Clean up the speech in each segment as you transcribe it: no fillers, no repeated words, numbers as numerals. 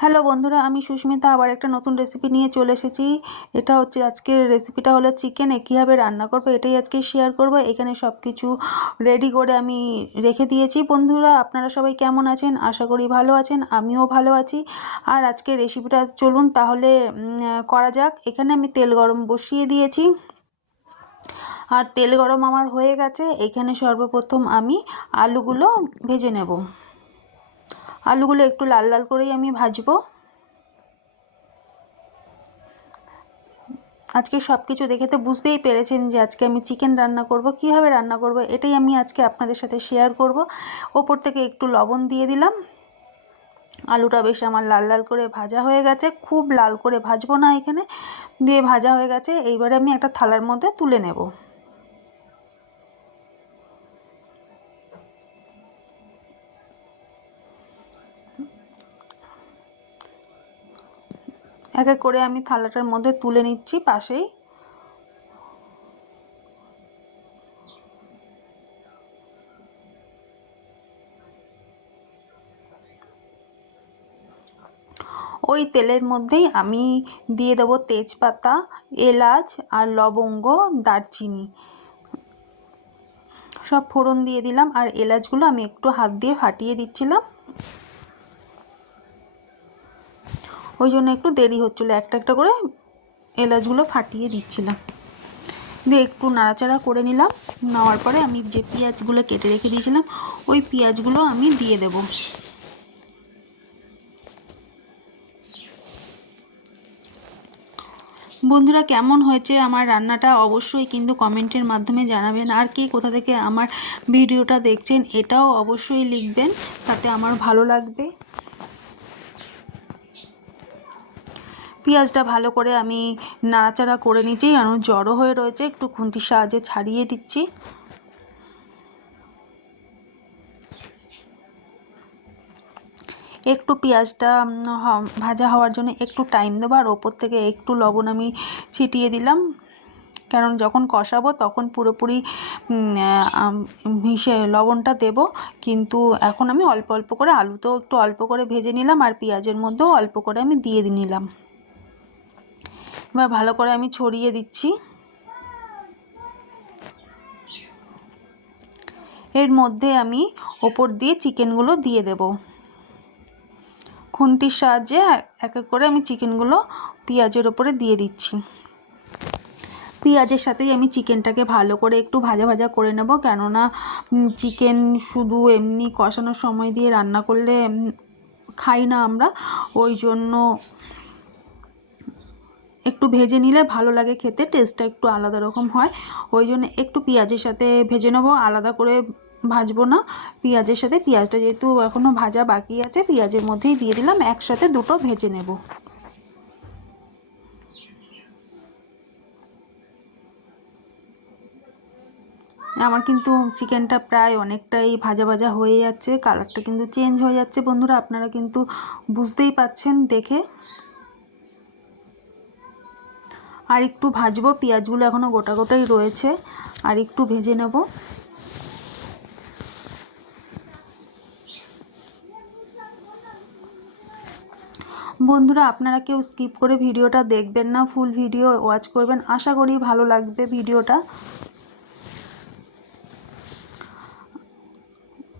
Hello বন্ধুরা, আমি সুস্মিতা আবার একটা নতুন রেসিপি নিয়ে চলে এসেছি। এটা হচ্ছে আজকের রেসিপিটা হলো চিকেন। কীভাবে রান্না করবো এটাই আজকে শেয়ার করব। এখানে সব কিছু রেডি করে আমি রেখে দিয়েছি। বন্ধুরা, আপনারা সবাই কেমন আছেন? আশা করি ভালো আছেন, আমিও ভালো আছি। আর আজকের রেসিপিটা চলুন তাহলে করা যাক। এখানে আমি তেল গরম বসিয়ে দিয়েছি, আর তেল গরম আমার হয়ে গেছে। এখানে সর্বপ্রথম আমি আলুগুলো ভেজে নেব। আলুগুলো একটু লাল লাল করেই আমি ভাজবো। আজকে সব কিছু দেখে তো বুঝতেই পেরেছেন যে আজকে আমি চিকেন রান্না করব। কীভাবে রান্না করব এটাই আমি আজকে আপনাদের সাথে শেয়ার করব। ওপর থেকে একটু লবণ দিয়ে দিলাম। আলুটা বেশ আমার লাল লাল করে ভাজা হয়ে গেছে, খুব লাল করে ভাজবো না এখানে। দিয়ে ভাজা হয়ে গেছে, এইবারে আমি একটা থালার মধ্যে তুলে নেব। এক এক করে আমি থালাটার মধ্যে তুলে নিচ্ছি পাশেই। ওই তেলের মধ্যেই আমি দিয়ে দেবো তেজপাতা, এলাচ আর লবঙ্গ, দারচিনি সব ফোড়ন দিয়ে দিলাম। আর এলাচগুলো আমি একটু হাত দিয়ে ফাটিয়ে দিচ্ছিলাম, ওই জন্য একটু দেরি হচ্ছিলো। একটা একটা করে এলাচগুলো ফাটিয়ে দিচ্ছিলাম। দিয়ে একটু নাড়াচাড়া করে নিলাম। নেওয়ার পরে আমি যে পেঁয়াজগুলো কেটে রেখে দিয়েছিলাম ওই পেঁয়াজগুলো আমি দিয়ে দেব। বন্ধুরা, কেমন হয়েছে আমার রান্নাটা অবশ্যই কিন্তু কমেন্টের মাধ্যমে জানাবেন। আর কে কোথা থেকে আমার ভিডিওটা দেখছেন এটাও অবশ্যই লিখবেন, তাতে আমার ভালো লাগবে। পেঁয়াজটা ভালো করে আমি নাড়াচাড়া করে নিচ্ছি, কারণ জড়ো হয়ে রয়েছে, একটু খুন্তির সাহায্যে ছাড়িয়ে দিচ্ছি। একটু পেঁয়াজটা ভাজা হওয়ার জন্য একটু টাইম দেবো। আর ওপর থেকে একটু লবণ আমি ছিটিয়ে দিলাম, কারণ যখন কষাবো তখন পুরোপুরি মিশে লবণটা দেব। কিন্তু এখন আমি অল্প অল্প করে, আলুতেও একটু অল্প করে ভেজে নিলাম আর পেঁয়াজের মধ্যেও অল্প করে আমি দিয়ে নিলাম। এবার ভালো করে আমি ছড়িয়ে দিচ্ছি। এর মধ্যে আমি ওপর দিয়ে চিকেনগুলো দিয়ে দেব। খুন্তির সাহায্যে এক এক করে আমি চিকেনগুলো পেঁয়াজের ওপরে দিয়ে দিচ্ছি। পেঁয়াজের সাথেই আমি চিকেনটাকে ভালো করে একটু ভাজা ভাজা করে নেব, কেননা চিকেন শুধু এমনি কষানোর সময় দিয়ে রান্না করলে খাই না আমরা, ওই জন্য একটু ভেজে নিলে ভালো লাগে খেতে, টেস্টটা একটু আলাদা রকম হয়। ওই জন্য একটু পেঁয়াজের সাথে ভেজে নেব, আলাদা করে ভাজবো না। পেঁয়াজের সাথে, পেঁয়াজটা যেহেতু এখনও ভাজা বাকি আছে, পেঁয়াজের মধ্যেই দিয়ে দিলাম, একসাথে দুটো ভেজে নেব। আমার কিন্তু চিকেনটা প্রায় অনেকটাই ভাজা ভাজা হয়ে যাচ্ছে, কালারটা কিন্তু চেঞ্জ হয়ে যাচ্ছে। বন্ধুরা, আপনারা কিন্তু বুঝতেই পাচ্ছেন দেখে। আর একটু ভাজবো, পেঁয়াজগুলো এখনও গোটা গোটাই রয়েছে, আর একটু ভেজে নেব। বন্ধুরা, আপনারা কেউ স্কিপ করে ভিডিওটা দেখবেন না, ফুল ভিডিও ওয়াচ করবেন, আশা করি ভালো লাগবে ভিডিওটা।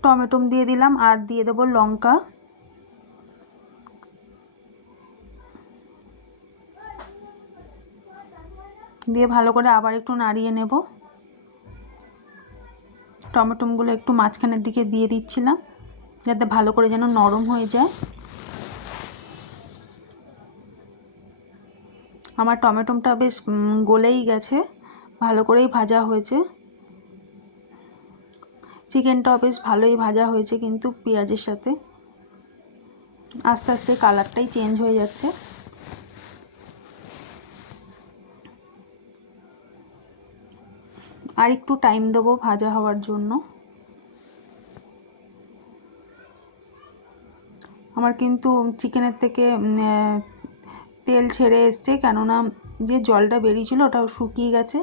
টমেটো দিয়ে দিলাম আর দিয়ে দেবো লঙ্কা। দিয়ে ভালো করে আবার একটু নাড়িয়ে নেব। টমেটোগুলো একটু মাঝখানের দিকে দিয়ে দিচ্ছিলাম, যাতে ভালো করে যেন নরম হয়ে যায়। আমার টমেটোটা বেশ গলেই গেছে, ভালো করেই ভাজা হয়েছে। চিকেনটাও বেশ ভালোই ভাজা হয়েছে, কিন্তু পেঁয়াজের সাথে আস্তে আস্তে কালারটাই চেঞ্জ হয়ে যাচ্ছে। আর একটু টাইম দেবো ভাজা হওয়ার জন্য। আমার কিন্তু চিকেনের থেকে তেল ছেড়ে এসছে, কেননা যে জলটা বেরিয়েছিল ওটাও শুকিয়ে গেছে।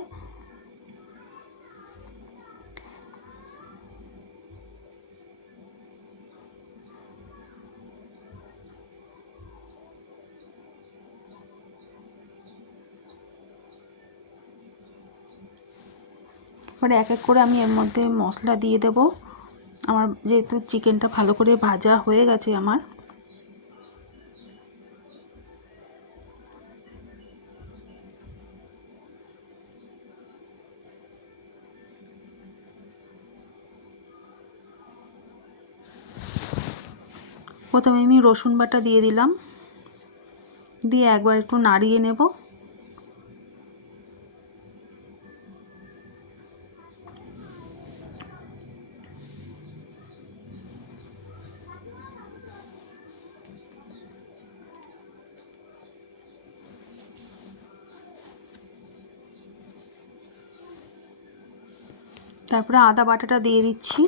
এবারে এক এক করে আমি এর মধ্যে মশলা দিয়ে দেব। আমার যেহেতু চিকেনটা ভালো করে ভাজা হয়ে গেছে আমার, প্রথমে আমি রসুন বাটা দিয়ে দিলাম, দিয়ে একবার একটু নাড়িয়ে নেব। তারপরে আদা বাটাটা দিয়ে দিচ্ছি।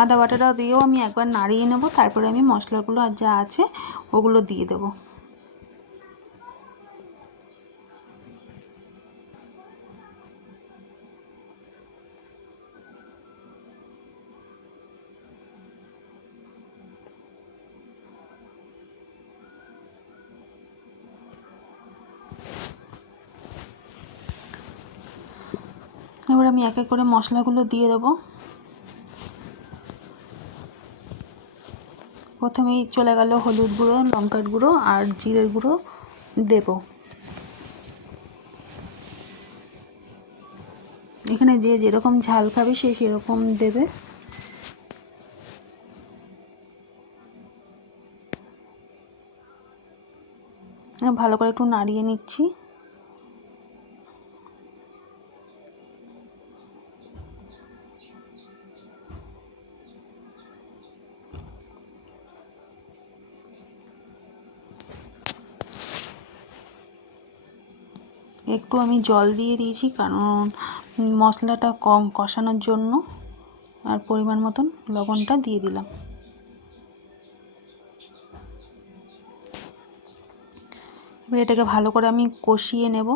আদা বাটাটা দিয়েও আমি একবার নাড়িয়ে নেব, তারপরে আমি মশলাগুলো আর যা আছে ওগুলো দিয়ে দেব। এবার আমি এক এক করে মশলাগুলো দিয়ে দেব। প্রথমেই চলে গেল হলুদ গুঁড়ো, লঙ্কার গুঁড়ো আর জিরের গুঁড়ো দেব। এখানে যে যেরকম ঝাল খাবে সে সেরকম দেবে। ভালো করে একটু নাড়িয়ে নিচ্ছি। একটু আমি জল দিয়ে দিয়েছি, কারণ মশলাটা কম কষানোর জন্য, আর পরিমাণ মতন লবণটা দিয়ে দিলাম। এবার এটাকে ভালো করে আমি কষিয়ে নেব।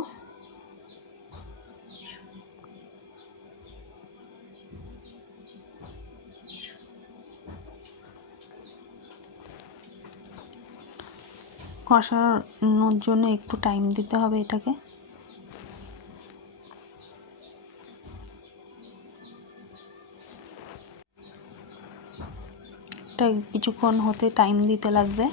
কষানোর জন্য একটু টাইম দিতে হবে এটাকে। এটা কিছুক্ষণ হতে টাইম দিতে লাগবে।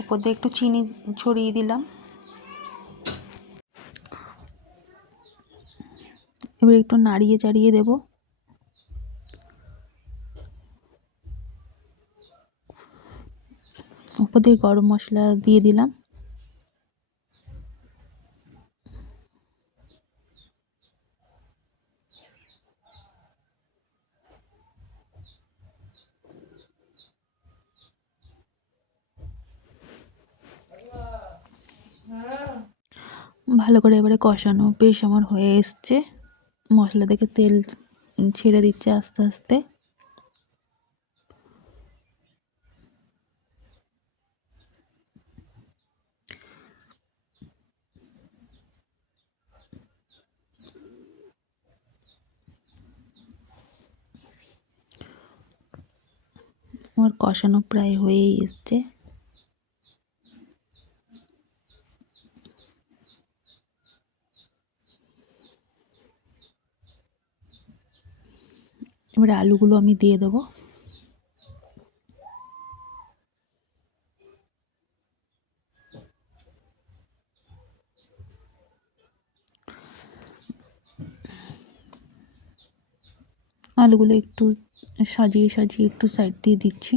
উপর দিয়ে একটু চিনি ছড়িয়ে দিলাম। এবার একটু নাড়িয়ে চাড়িয়ে দেব। উপর দিয়ে গরম মশলা দিয়ে দিলাম। ভালো করে এবারে কষানো বেশ আমার হয়ে এসছে। মশলা থেকে তেল ছেড়ে দিচ্ছে আস্তে আস্তে। আমার কষানো প্রায় হয়েই এসছে। এবারে আলুগুলো আমি দিয়ে দেবো। আলুগুলো একটু সাজিয়ে সাজিয়ে একটু সাইড দিয়ে দিচ্ছি।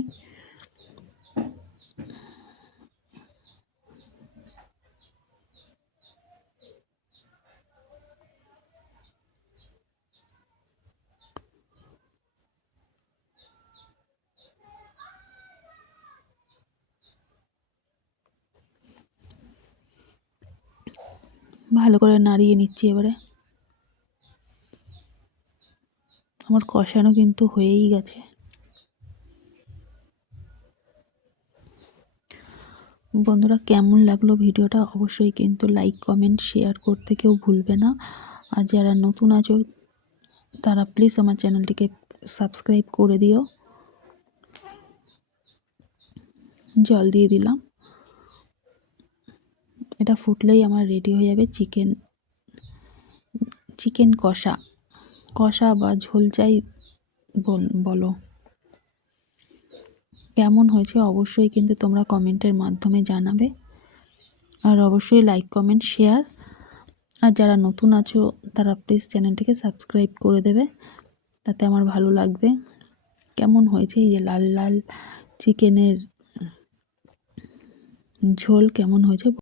ভালো করে নাড়িয়ে নিচ্ছি। এবারে আমার কষানো কিন্তু হয়েই গেছে। বন্ধুরা, কেমন লাগলো ভিডিওটা অবশ্যই কিন্তু লাইক কমেন্ট শেয়ার করতে কেউ ভুলবে না। আর যারা নতুন আছো তারা প্লিজ আমার চ্যানেলটিকে সাবস্ক্রাইব করে দিও। জল দিয়ে দিলাম। এটা ফুটলেই আমার রেডি হয়ে যাবে চিকেন কষা বা ঝোল চাই বলো। কেমন হয়েছে অবশ্যই কিন্তু তোমরা কমেন্টের মাধ্যমে জানাবে, আর অবশ্যই লাইক কমেন্ট শেয়ার, আর যারা নতুন আছো তারা প্লিজ চ্যানেলটিকে সাবস্ক্রাইব করে দেবে, তাতে আমার ভালো লাগবে। কেমন হয়েছে এই যে লাল লাল চিকেনের ঝোল কেমন হয়েছে